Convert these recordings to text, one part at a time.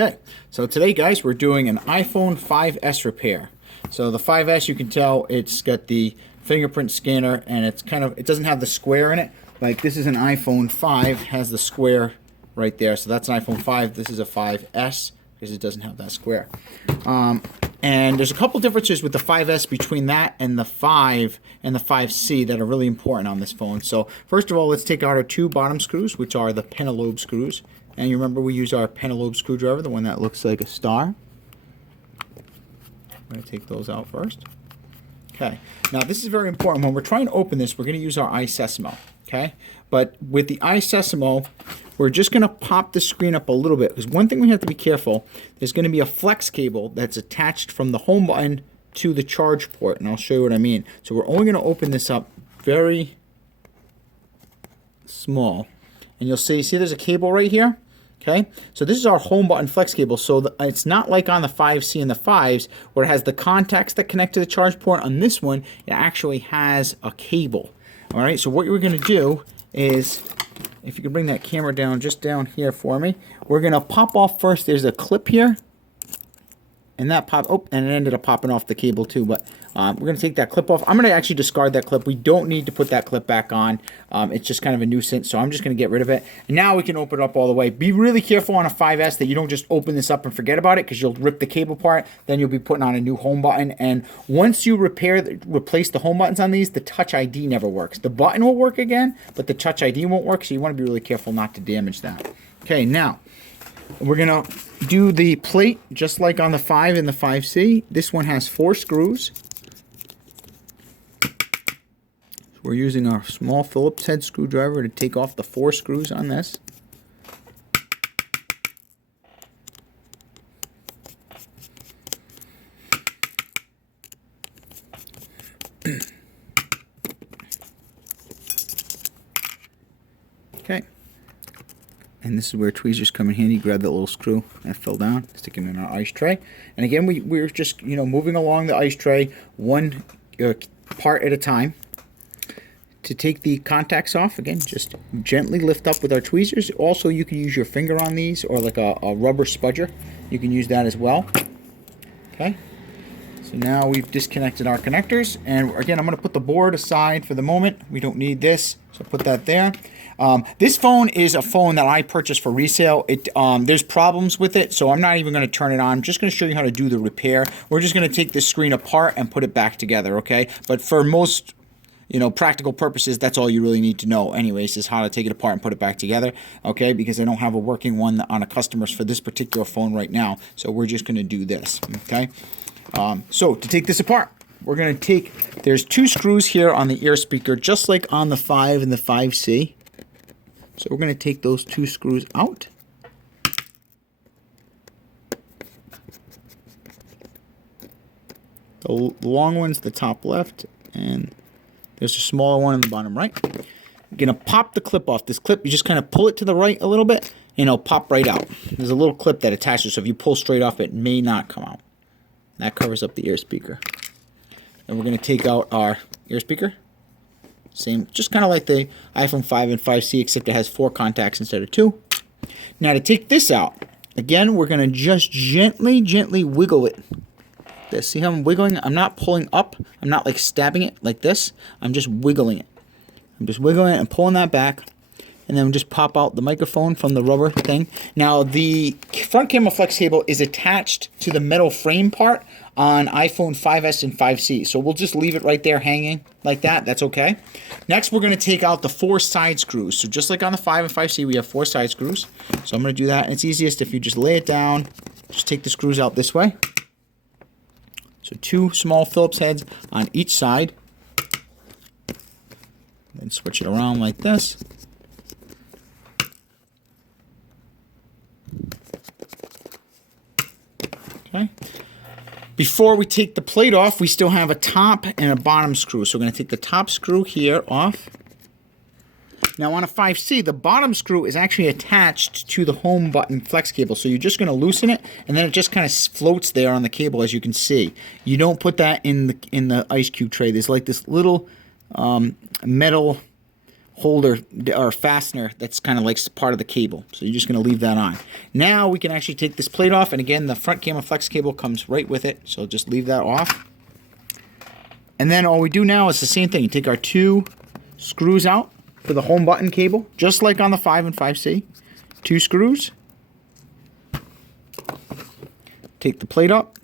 Okay, so today guys we're doing an iPhone 5S repair. So the 5S, you can tell it's got the fingerprint scanner and it's it doesn't have the square in it. Like this is an iPhone 5, has the square right there. So that's an iPhone 5, this is a 5S because it doesn't have that square. And there's a couple differences with the 5S between that and the 5 and the 5C that are really important on this phone. So first of all, let's take out our two bottom screws, which are the pentalobe screws. And you remember we use our pentalobe screwdriver, the one that looks like a star. I'm going to take those out first. Okay, now this is very important. When we're trying to open this, we're going to use our iSesamo. Okay, but with the iSesamo, we're just going to pop the screen up a little bit. Because one thing we have to be careful, there's going to be a flex cable that's attached from the home button to the charge port. And I'll show you what I mean. So we're only going to open this up very small. And you'll see there's a cable right here. Okay, so this is our home button flex cable. So it's not like on the 5C and the 5s where it has the contacts that connect to the charge port. On this one, it actually has a cable. All right, so what you're going to do is, if you could bring that camera down just down here for me, we're going to pop off first. There's a clip here. And that popped, oh, and it ended up popping off the cable too, but we're going to take that clip off. I'm going to actually discard that clip. We don't need to put that clip back on. It's just kind of a nuisance, so I'm just going to get rid of it. And now we can open it up all the way. Be really careful on a 5S that you don't just open this up and forget about it, because you'll rip the cable apart. Then you'll be putting on a new home button. And once you replace the home buttons on these, the Touch ID never works. The button will work again, but the Touch ID won't work, so you want to be really careful not to damage that. Okay, now we're going to do the plate just like on the 5 and the 5C. This one has 4 screws. So we're using our small Phillips head screwdriver to take off the 4 screws on this. Okay. And this is where tweezers come in handy. Grab that little screw that fell down, stick it in our ice tray. And again, we're just moving along the ice tray one part at a time. To take the contacts off, again, just gently lift up with our tweezers. Also, you can use your finger on these or like a rubber spudger. You can use that as well. Okay. So now we've disconnected our connectors. And again, I'm going to put the board aside for the moment. We don't need this, so put that there. This phone is a phone that I purchased for resale. There's problems with it, so I'm not even going to turn it on. I'm just going to show you how to do the repair. We're just going to take this screen apart and put it back together, okay? But for most, practical purposes, that's all you really need to know anyways, is how to take it apart and put it back together, okay? Because I don't have a working one on a customer's for this particular phone right now, so we're just going to do this, okay? So to take this apart, we're going to there's 2 screws here on the ear speaker, just like on the 5 and the 5C. So we're going to take those 2 screws out. The long one's the top left, and there's a smaller one in the bottom right. You're going to pop the clip off. This clip, you just kind of pull it to the right a little bit, and it'll pop right out. There's a little clip that attaches, so if you pull straight off, it may not come out. That covers up the ear speaker. And we're going to take out our ear speaker. Same, just kind of like the iPhone 5 and 5C, except it has 4 contacts instead of 2. Now to take this out, again, we're going to just gently wiggle it. See how I'm wiggling? I'm not pulling up. I'm not like stabbing it like this. I'm just wiggling it. I'm just wiggling it and pulling that back. And then just pop out the microphone from the rubber thing. Now the front camera flex cable is attached to the metal frame part on iPhone 5S and 5C. So we'll just leave it right there hanging like that. That's okay. Next, we're going to take out the 4 side screws. So just like on the 5 and 5C, we have 4 side screws. So I'm going to do that. And it's easiest if you just lay it down. Just take the screws out this way. So 2 small Phillips heads on each side. Then switch it around like this. Okay. Before we take the plate off, we still have a top and a bottom screw. So we're going to take the top screw here off. Now on a 5C, the bottom screw is actually attached to the home button flex cable. So you're just going to loosen it, and then it just kind of floats there on the cable, as you can see. You don't put that in the ice cube tray. There's like this little metal holder or fastener that's kind of like part of the cable. So you're just going to leave that on. Now we can actually take this plate off, and again, the front camera flex cable comes right with it, so just leave that off. And then all we do now is the same thing. You take our 2 screws out for the home button cable, just like on the 5 and 5C. 2 screws. Take the plate up,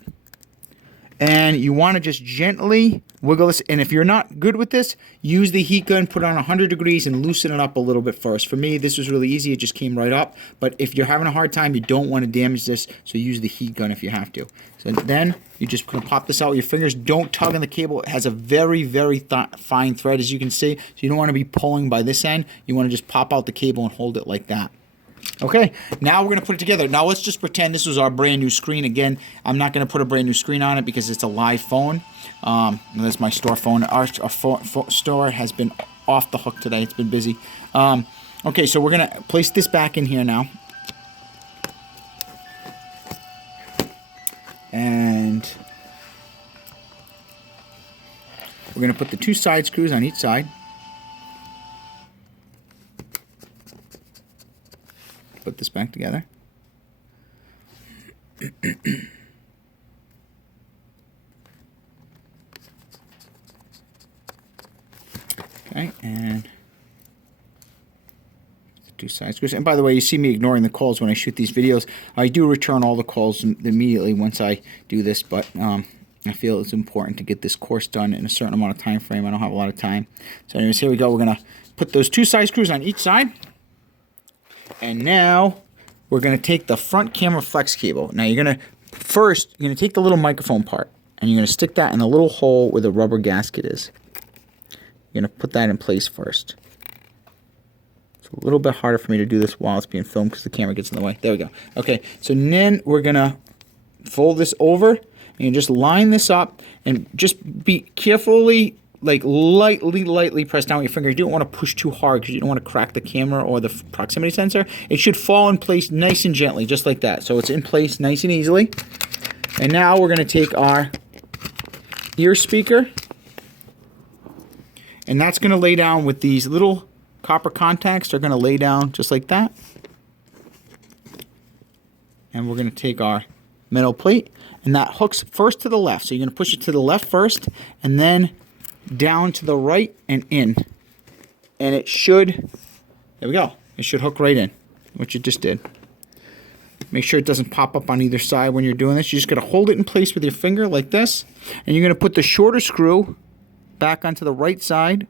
and you want to just gently wiggle this. And if you're not good with this, use the heat gun, put it on 100 degrees, and loosen it up a little bit first. For me, this was really easy. It just came right up. But if you're having a hard time, you don't want to damage this, so use the heat gun if you have to. So then you just gonna pop this out with your fingers. Don't tug on the cable. It has a very, very fine thread, as you can see. So you don't want to be pulling by this end. You want to just pop out the cable and hold it like that. Okay, now we're going to put it together. Now let's just pretend this was our brand new screen. Again, I'm not going to put a brand new screen on it because it's a live phone. That's my store phone. Our store has been off the hook today. It's been busy. Okay, so we're going to place this back in here now. And we're going to put the 2 side screws on each side. Put this back together. Okay, and the 2 side screws. And by the way, you see me ignoring the calls when I shoot these videos. I do return all the calls immediately once I do this, but I feel it's important to get this course done in a certain amount of time frame. I don't have a lot of time. So anyways, here we go. We're going to put those 2 side screws on each side. And now we're going to take the front camera flex cable. Now you're going to take the little microphone part, and you're going to stick that in the little hole where the rubber gasket is. You're going to put that in place first. It's a little bit harder for me to do this while it's being filmed because the camera gets in the way. There we go. Okay, so then we're going to fold this over, and you just line this up, and just be carefully, like lightly press down with your finger. You don't want to push too hard because you don't want to crack the camera or the proximity sensor. It should fall in place nice and gently, just like that. So it's in place nice and easily. And now we're going to take our ear speaker, and that's going to lay down with these little copper contacts. They're going to lay down just like that. And we're going to take our metal plate, and that hooks first to the left. So you're going to push it to the left first, and then down to the right and in. And it should, there we go. It should hook right in, which it just did. Make sure it doesn't pop up on either side when you're doing this. You're just going to hold it in place with your finger like this. And you're going to put the shorter screw back onto the right side.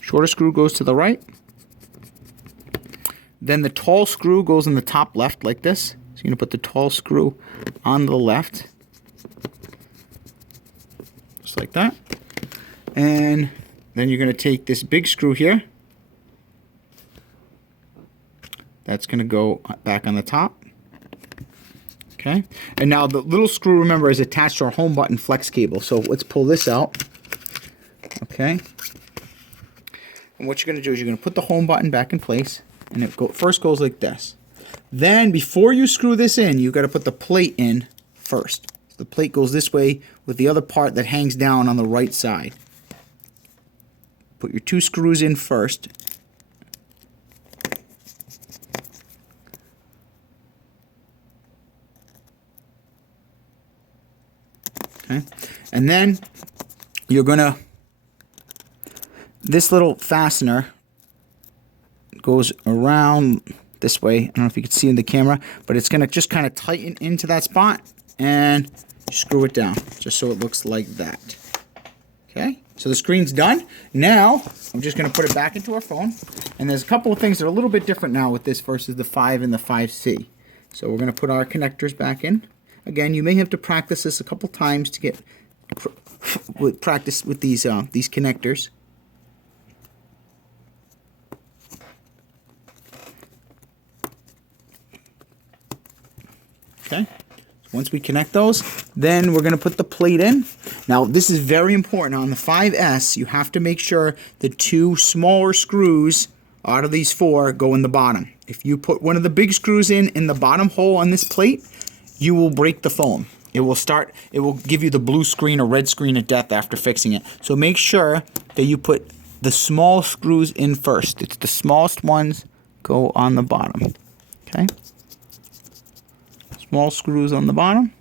Shorter screw goes to the right. Then the tall screw goes in the top left like this. So you're going to put the tall screw on the left. Just like that. And then you're going to take this big screw here. That's going to go back on the top. Okay. And now the little screw, remember, is attached to our home button flex cable. So let's pull this out. Okay. And what you're going to do is you're going to put the home button back in place. And it first goes like this. Then before you screw this in, you've got to put the plate in first. So the plate goes this way with the other part that hangs down on the right side. Put your 2 screws in first. Okay. And then you're going to, this little fastener goes around this way. I don't know if you can see in the camera, but it's going to just kind of tighten into that spot and screw it down just so it looks like that. Okay. So the screen's done. Now, I'm just going to put it back into our phone. And there's a couple of things that are a little bit different now with this versus the 5 and the 5C. So we're going to put our connectors back in. Again, you may have to practice this a couple times to get practice with these connectors. Okay. Once we connect those, then we're going to put the plate in. Now, this is very important. On the 5S, you have to make sure the 2 smaller screws out of these 4 go in the bottom. If you put one of the big screws in the bottom hole on this plate, you will break the phone. It will give you the blue screen or red screen of death after fixing it. So make sure that you put the small screws in first. It's the smallest ones go on the bottom. Okay? Small screws on the bottom.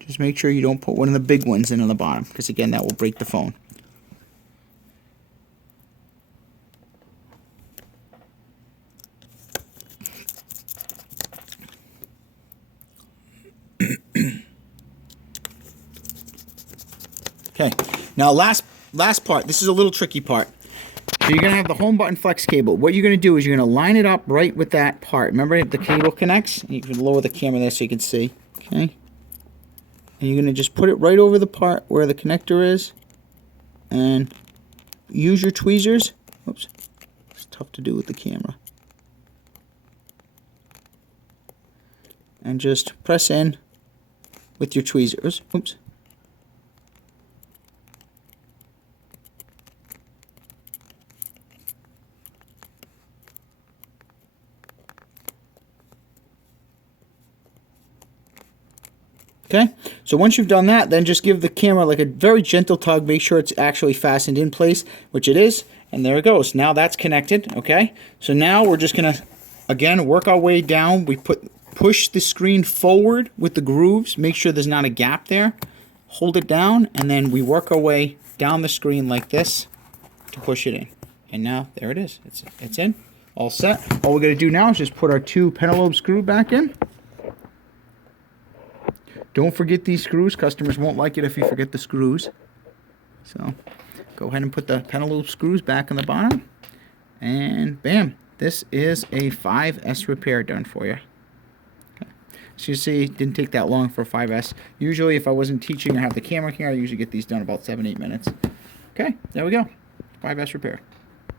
Just make sure you don't put one of the big ones in on the bottom, because again, that will break the phone. Okay, now last part. This is a little tricky part. So you're going to have the home button flex cable. What you're going to do is you're going to line it up right with that part. Remember, the cable connects? You can lower the camera there so you can see. Okay? And you're going to just put it right over the part where the connector is. And use your tweezers. Oops. It's tough to do with the camera. And just press in with your tweezers. Oops. Okay, so once you've done that, then just give the camera like a very gentle tug. Make sure it's actually fastened in place, which it is. And there it goes. Now that's connected, okay? So now we're just going to, again, work our way down. We push the screen forward with the grooves. Make sure there's not a gap there. Hold it down, and then we work our way down the screen like this to push it in. And now, there it is. It's in. All set. All we're going to do now is just put our 2 pentalobe screw back in. Don't forget these screws. Customers won't like it if you forget the screws. So go ahead and put the pentalobe screws back on the bottom. And bam, this is a 5S repair done for you. Okay. So you see, it didn't take that long for a 5S. Usually if I wasn't teaching or have the camera here, I usually get these done about 7-8 minutes. Okay, there we go. 5S repair.